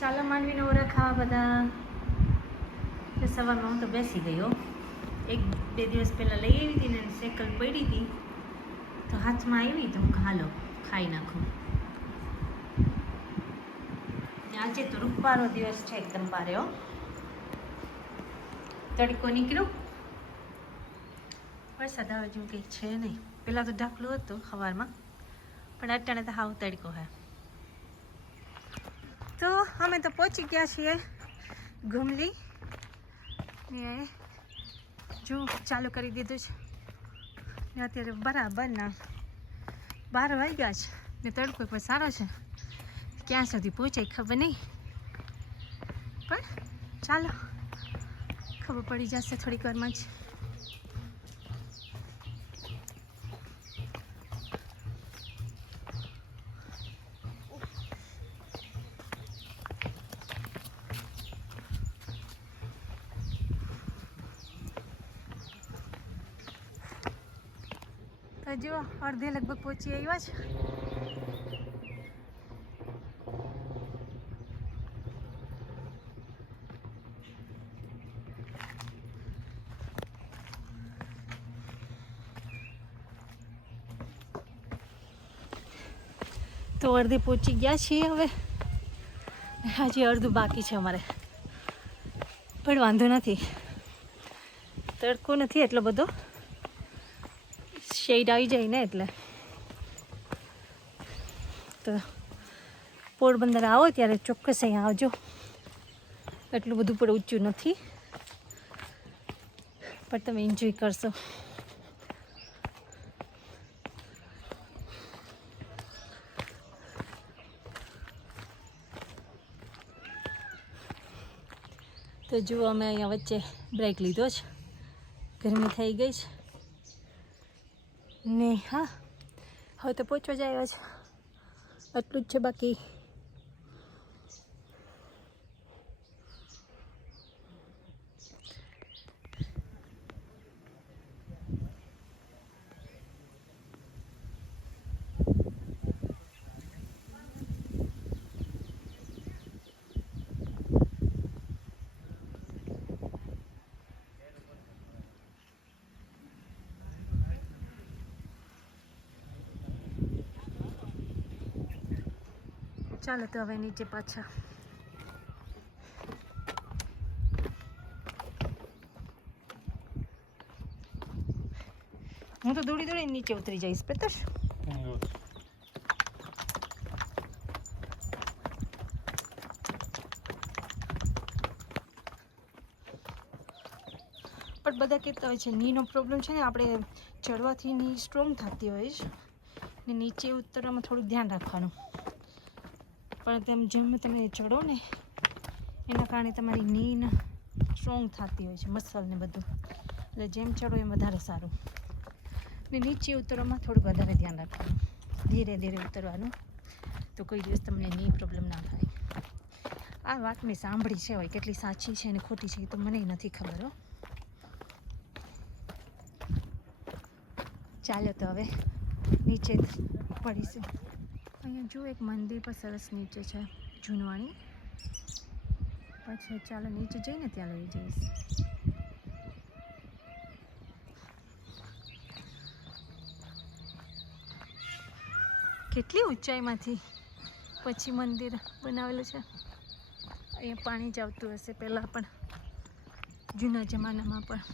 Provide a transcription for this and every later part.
ચાલો માંડવીનો ઓરા ખાવા બધા. સવારમાં હું તો બેસી ગઈ હો. 1-2 દિવસ પહેલાં લઈ આવી હતી ને સાયકલ પડી હતી તો હાથમાં આવી તો હું હાલો ખાઈ નાખું. આજે તો રૂપારો દિવસ છે એકદમ બારે હો. તડકો નીકળ્યો, વરસાદ આવે જેવું કંઈક છે નહીં. પહેલાં તો ઢાકલું હતું સવારમાં, પણ અટાણે તો હાવ તડકો હે. તો અમે તો પહોંચી ગયા છીએ ઘુમલી ને જો ચાલુ કરી દીધું છે ને અત્યારે બરાબરના 12 વાગ્યા છે ને તડકો પણ સારો છે. ક્યાં સુધી પહોંચાય ખબર નહીં, પણ ચાલો ખબર પડી જશે થોડીક વારમાં જ. તો જો અડધે લગભગ પહોંચી આવ્યા છે. તો અડધે પહોંચી ગયા છીએ હવે. હજી અડધું બાકી છે અમારે, પણ વાંધો નથી. તડકો નથી એટલો બધો, શેડ આવી જાય ને એટલે. તો પોરબંદર આવો ત્યારે ચોક્કસ અહીંયા આવજો. એટલું બધું પણ ઊંચું નથી, પણ તમે એન્જોય કરશો. તો જુઓ અમે અહીંયા વચ્ચે બ્રેક લીધો છે, ગરમી થઈ ગઈ છે ને. હા, હવે તો પહોંચવા જ આવ્યા છે, આટલું જ છે બાકી. ચાલો તો હવે નીચે પાછા. હું તો દોડી દોડીને નીચે ઉતરી જઈશ પેતર. પણ બધા કહેતા હોય છે નીનો પ્રોબ્લેમ છે ને, આપણે ચડવાથી ની સ્ટ્રોંગ થતી હોય છે ને નીચે ઉતરવામાં થોડુંક ધ્યાન રાખવાનું. પણ જેમ તમે ચડો ને એના કારણે તમારી નીન સ્ટ્રોંગ થતી હોય છે, મસલ ને બધું. એટલે જેમ ચડો એમ વધારે સારું. ને નીચે ઉતરવામાં થોડુંક વધારે ધ્યાન રાખવાનું, ધીરે ધીરે ઉતરવાનું, તો કોઈ દિવસ તમને ની પ્રોબ્લેમ ના થાય. આ વાત મેં સાંભળી છે, હોય કેટલી સાચી છે અને ખોટી છે એ તો મને નથી ખબર હો. ચાલો તો હવે નીચે પડીશું. અહીંયા જો એક મંદિર પર સરસ નીચે છે જૂનવાણી. પછી ચાલો નીચે જઈને ત્યાં લઈ જઈશ. કેટલી ઊંચાઈમાંથી પછી મંદિર બનાવેલું છે. અહીંયા પાણી જ આવતું હશે પહેલાં પણ, જૂના જમાનામાં પણ.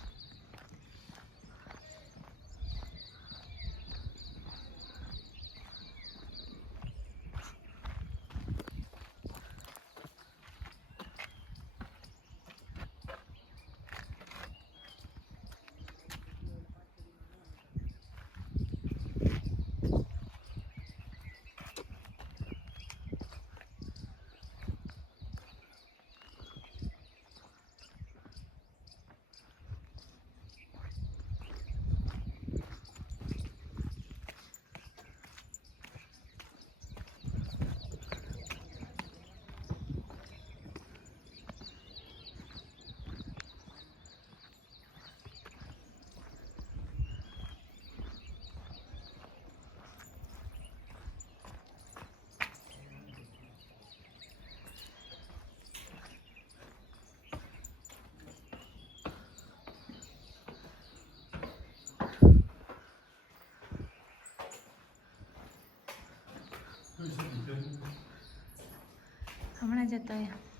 હમણાં જતા રહ્યા.